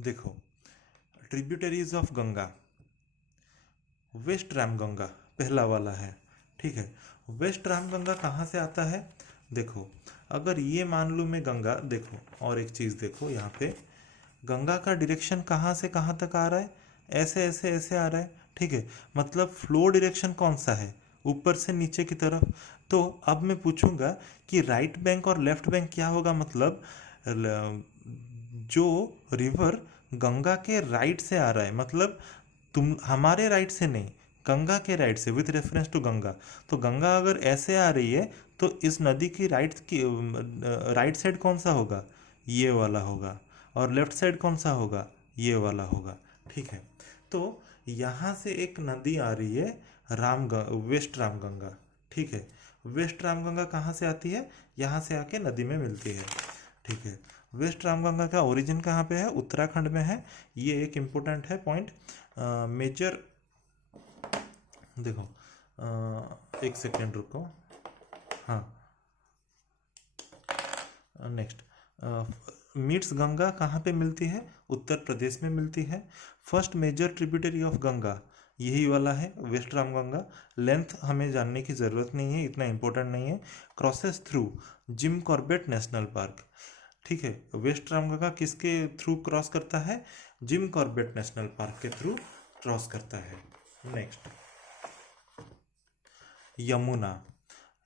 देखो, tributaries of Ganga, west Ramganga पहला वाला है। ठीक है, वेस्ट रामगंगा कहाँ से आता है? देखो, अगर ये मान लूँ मैं गंगा, देखो और एक चीज़ देखो यहाँ पे, गंगा का डायरेक्शन कहाँ से कहाँ तक आ रहा है? ऐसे ऐसे ऐसे आ रहा है। ठीक है, मतलब फ्लो डायरेक्शन कौन सा है? ऊपर से नीचे की तरफ। तो अब मैं पूछूंगा कि राइट बैंक और लेफ्ट बैंक क्या होगा, मतलब जो रिवर गंगा के राइट से आ रहा है, मतलब तुम हमारे राइट से नहीं, गंगा के राइट से, विथ रेफरेंस टू गंगा। तो गंगा अगर ऐसे आ रही है तो इस नदी की राइट साइड कौन सा होगा? ये वाला होगा। और लेफ्ट साइड कौन सा होगा? ये वाला होगा। ठीक है, तो यहाँ से एक नदी आ रही है, वेस्ट रामगंगा। ठीक है, वेस्ट रामगंगा कहाँ से आती है? यहाँ से आके नदी में मिलती है। ठीक है, वेस्ट रामगंगा का ओरिजिन कहाँ पे है? उत्तराखंड में है। ये एक इम्पोर्टेंट है पॉइंट। मेजर, देखो, एक सेकेंड रुको। हाँ, नेक्स्ट, मीट्स गंगा कहाँ पे मिलती है? उत्तर प्रदेश में मिलती है। First major tributary of Ganga यही वाला है, वेस्ट रामगंगा। लेंथ हमें जानने की ज़रूरत नहीं है, इतना इम्पोर्टेंट नहीं है। Crosses through Jim Corbett national park. ठीक है, वेस्ट रामगंगा किसके थ्रू क्रॉस करता है? जिम कॉर्बेट नेशनल पार्क के थ्रू क्रॉस करता है। नेक्स्ट, यमुना।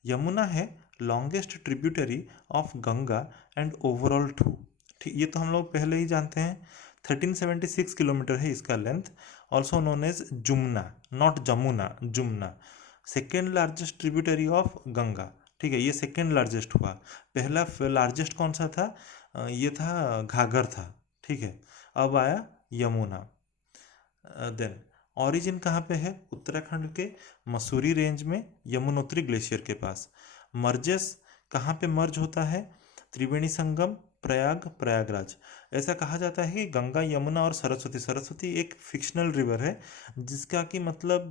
यमुना है longest tributary of Ganga and overall too. ठीक, ये तो हम लोग पहले ही जानते हैं। 1376 किलोमीटर है इसका length. Also known as Jumna, not Jamuna, Jumna. Second largest tributary of Ganga. ठीक है, ये सेकेंड लार्जेस्ट हुआ। पहला लार्जेस्ट कौन सा था? ये था घाघर था। ठीक है, अब आया यमुना। देन ऑरिजिन कहाँ पे है? उत्तराखंड के मसूरी रेंज में, यमुनोत्री ग्लेशियर के पास। मर्जेस कहाँ पे मर्ज होता है? त्रिवेणी संगम, प्रयाग, प्रयागराज। ऐसा कहा जाता है कि गंगा, यमुना और सरस्वती, सरस्वती एक फिक्शनल रिवर है जिसका कि मतलब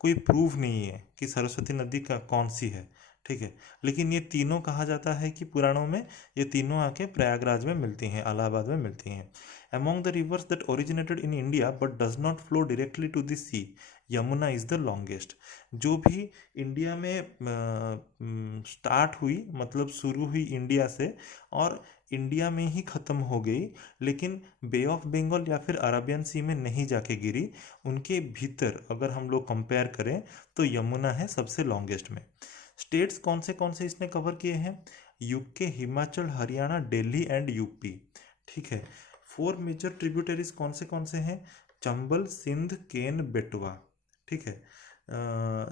कोई प्रूफ नहीं है कि सरस्वती नदी का कौन सी है। ठीक है, लेकिन ये तीनों कहा जाता है कि पुराणों में ये तीनों आके प्रयागराज में मिलती हैं, इलाहाबाद में मिलती हैं। Among the rivers that originated in India but does not flow directly to the sea, Yamuna is the longest. जो भी इंडिया में स्टार्ट हुई, मतलब शुरू हुई इंडिया से और इंडिया में ही ख़त्म हो गई, लेकिन बे ऑफ बंगाल या फिर अरबियन सी में नहीं जाके गिरी, उनके भीतर अगर हम लोग कंपेयर करें तो यमुना है सबसे लॉन्गेस्ट में। स्टेट्स कौन से इसने कवर किए हैं? UK, Himachal, Haryana, Delhi and UP. ठीक है, फोर मेजर ट्रिब्यूटरीज कौन से हैं? चंबल, सिंध, केन, बेटवा। ठीक है,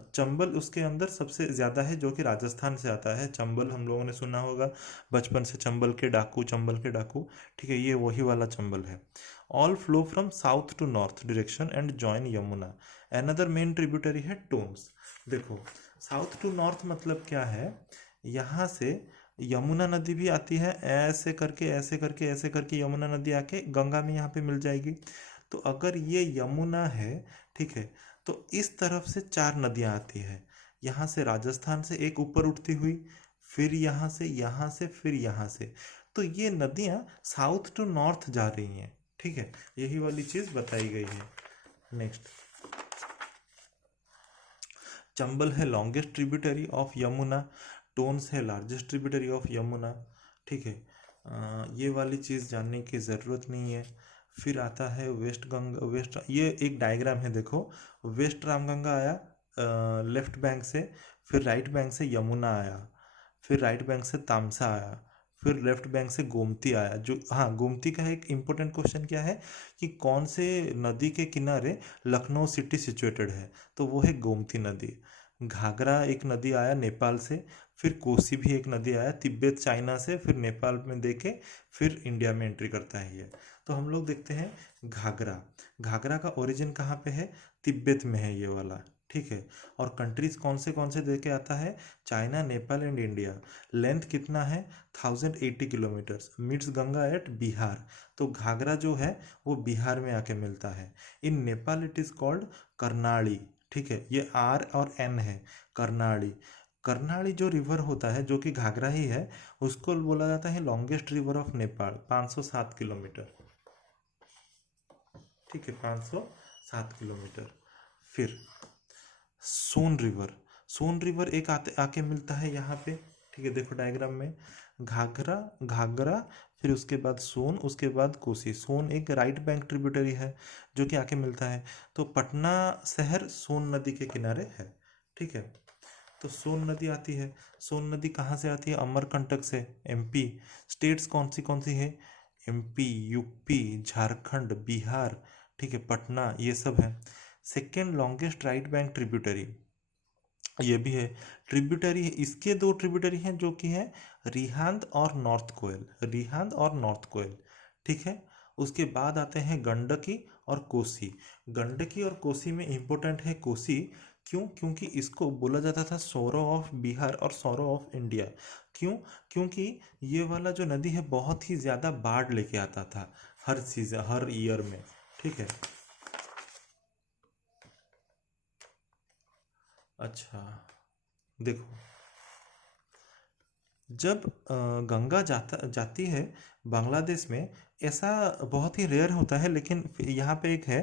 चंबल उसके अंदर सबसे ज़्यादा है, जो कि राजस्थान से आता है। चंबल हम लोगों ने सुना होगा बचपन से, चंबल के डाकू, चंबल के डाकू। ठीक है, ये वही वाला चंबल है। All flow from south to north direction and join Yamuna. Another main tributary है टोन्स। देखो, साउथ टू नॉर्थ मतलब क्या है? यहाँ से यमुना नदी भी आती है, ऐसे करके ऐसे करके ऐसे करके यमुना नदी आके गंगा में यहाँ पे मिल जाएगी। तो अगर ये यमुना है, ठीक है, तो इस तरफ से चार नदियाँ आती है। यहाँ से राजस्थान से एक ऊपर उठती हुई, फिर यहाँ से फिर यहाँ से। तो ये नदियाँ साउथ टू नॉर्थ जा रही हैं। ठीक है, यही वाली चीज़ बताई गई है। नेक्स्ट, चंबल है longest tributary of Yamuna. Tons है लार्जेस्ट ट्रिब्यूटरी ऑफ यमुना। ठीक है, ये वाली चीज़ जानने की ज़रूरत नहीं है। फिर आता है वेस्ट गंगा, ये एक डायग्राम है, देखो। वेस्ट रामगंगा आया लेफ्ट बैंक से, फिर राइट बैंक से यमुना आया, फिर राइट बैंक से तामसा आया, फिर लेफ्ट बैंक से गोमती आया। जो, हाँ, गोमती का एक इम्पोर्टेंट क्वेश्चन क्या है कि कौन से नदी के किनारे लखनऊ सिटी सिचुएटेड है? तो वो है गोमती नदी। घाघरा एक नदी आया नेपाल से, फिर कोसी भी एक नदी आया तिब्बत चाइना से, फिर नेपाल में देके फिर इंडिया में एंट्री करता है ये। तो हम लोग देखते हैं घाघरा। घाघरा का ओरिजिन कहाँ पे है? तिब्बत में है ये वाला। ठीक है, और कंट्रीज कौन से देके आता है? China, Nepal and India. Length कितना है? 1080 kilometres. Meets Ganga at Bihar. तो घाघरा जो है वो बिहार में आके मिलता है। In Nepal it is called Karnali. ठीक है, ये आर और एन है, कर्नाली। कर्नाली जो रिवर होता है, जो कि घाघरा ही है, उसको बोला जाता है longest river of Nepal, 507 kilometre. ठीक है, 507 किलोमीटर। फिर सोन रिवर एक आके मिलता है यहाँ पे, ठीक है, देखो डायग्राम में, घाघरा घाघरा, फिर उसके बाद सोन, उसके बाद कोसी। सोन एक राइट बैंक ट्रिब्यूटरी है जो कि आके मिलता है, तो पटना शहर सोन नदी के किनारे है, ठीक है। तो सोन नदी आती है, सोन नदी कहाँ से आती है? अमरकंटक से, एमपी। स्टेट्स कौन सी है? एमपी, यूपी, झारखंड, बिहार, ठीक है, पटना, ये सब है। Second longest right bank tributary ये भी है। ट्रिब्यूटरी इसके दो ट्रिब्यूटरी हैं जो कि है रिहांद और नॉर्थ कोयल, रिहांद और नॉर्थ कोयल, ठीक है। उसके बाद आते हैं गंडकी और कोसी। गंडकी और कोसी में इंपॉर्टेंट है कोसी, क्यों? क्योंकि इसको बोला जाता था सौरो ऑफ बिहार और सौरो ऑफ इंडिया। क्यों? क्योंकि ये वाला जो नदी है बहुत ही ज़्यादा बाढ़ लेके आता था हर सीजन, हर ईयर में, ठीक है। अच्छा, देखो, जब गंगा जाती है बांग्लादेश में, ऐसा बहुत ही रेयर होता है, लेकिन यहाँ पे एक है,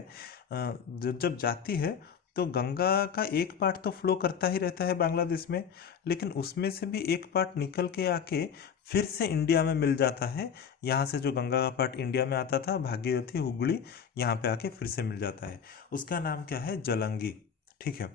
जब जाती है तो गंगा का एक पार्ट तो फ्लो करता ही रहता है बांग्लादेश में, लेकिन उसमें से भी एक पार्ट निकल के आके फिर से इंडिया में मिल जाता है। यहाँ से जो गंगा का पार्ट इंडिया में आता था, भागीरथी, हुगली, यहाँ पे आके फिर से मिल जाता है। उसका नाम क्या है? जलंगी, ठीक है।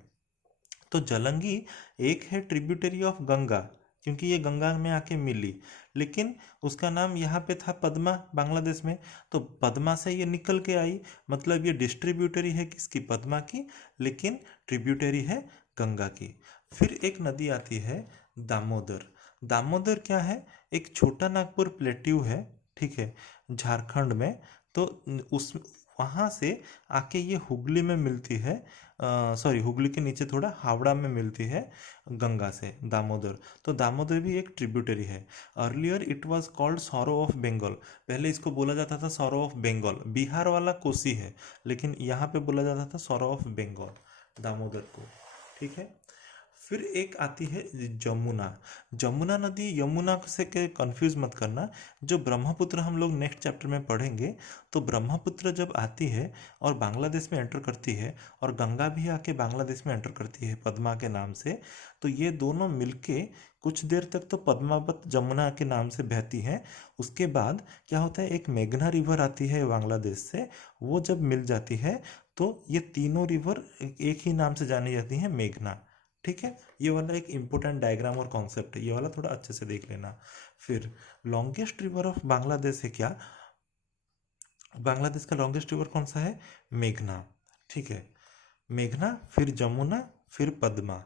तो जलंगी एक है ट्रिब्यूटरी ऑफ गंगा, क्योंकि ये गंगा में आके मिली, लेकिन उसका नाम यहाँ पे था पद्मा बांग्लादेश में, तो पद्मा से ये निकल के आई, मतलब ये डिस्ट्रीब्यूटरी है किसकी? पद्मा की, लेकिन ट्रिब्यूटरी है गंगा की। फिर एक नदी आती है दामोदर। दामोदर क्या है? एक छोटा नागपुर प्लेट्यू है, ठीक है, झारखंड में। तो उस वहाँ से आके ये हुगली में मिलती है, सॉरी, हुगली के नीचे थोड़ा हावड़ा में मिलती है गंगा से, दामोदर। तो दामोदर भी एक ट्रिब्यूटरी है। Earlier it was called sorrow of Bengal, पहले इसको बोला जाता था सौरो ऑफ बंगाल। बिहार वाला कोसी है, लेकिन यहाँ पे बोला जाता था सौरो ऑफ बंगाल दामोदर को, ठीक है। फिर एक आती है जमुना। जमुना नदी, यमुना से के कंफ्यूज मत करना। जो ब्रह्मपुत्र हम लोग नेक्स्ट चैप्टर में पढ़ेंगे, तो ब्रह्मपुत्र जब आती है और बांग्लादेश में एंटर करती है, और गंगा भी आके बांग्लादेश में एंटर करती है पद्मा के नाम से, तो ये दोनों मिलके कुछ देर तक तो पद्मावत जमुना के नाम से बहती हैं। उसके बाद क्या होता है, एक मेघना रिवर आती है बांग्लादेश से, वो जब मिल जाती है तो ये तीनों रिवर एक ही नाम से जानी जाती हैं, मेघना, ठीक है। ये वाला एक इंपॉर्टेंट डायग्राम और कॉन्सेप्ट है, ये वाला थोड़ा अच्छे से देख लेना। फिर लॉन्गेस्ट रिवर ऑफ बांग्लादेश है क्या? बांग्लादेश का लॉन्गेस्ट रिवर कौन सा है? मेघना, ठीक है। मेघना, फिर जमुना, फिर पद्मा।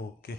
ओके।